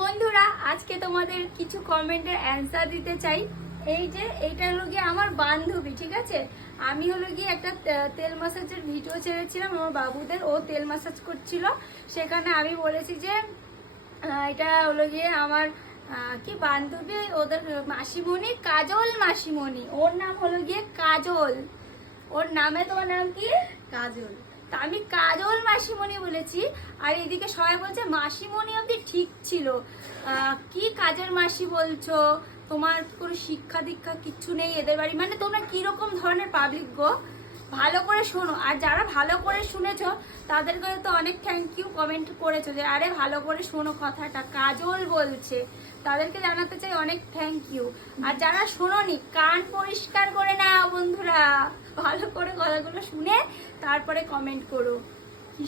বন্ধুরা আজকে তোমাদের কিছু কমেন্টের অ্যান্সার দিতে চাই। এই যে এইটা হলো গিয়ে আমার বান্ধবী, ঠিক আছে। আমি হলো গিয়ে একটা তেল ম্যাসাজের ভিডিও ছেড়েছিলাম আমার বাবুদের, ও তেল ম্যাসাজ করছিল। সেখানে আমি বলেছি যে এটা হলো গিয়ে আমার কি বান্ধবী, ওদের মাসিমণি, কাজল মাসিমণি, ওর নাম হলো গিয়ে কাজল। ওর নামে তোমার নাম কি? কাজল। তা আমি কাজল মাসিমণি বলেছি, আর এদিকে সবাই বলছে মাসিমণি অব্দি ঠিক ছিল। কি কাজের মাসি বলছো, তোমার কোনো শিক্ষা দীক্ষা কিচ্ছু নেই এদের বাড়ি। মানে তোমরা কিরকম ধরনের পাবলিক গো? ভালো করে শোনো, আর যারা ভালো করে শুনেছো তাদেরকে তো অনেক থ্যাংক ইউ, কমেন্ট করেছো যে আরে ভালো করে শোনো কথাটা, কাজল বলছে, তাদেরকে জানাতে চাই অনেক থ্যাংক ইউ। আর যারা শোনোনি কান পরিষ্কার করে নাও বন্ধুরা, ভালো করে কথাগুলো শুনে তারপরে কমেন্ট করো।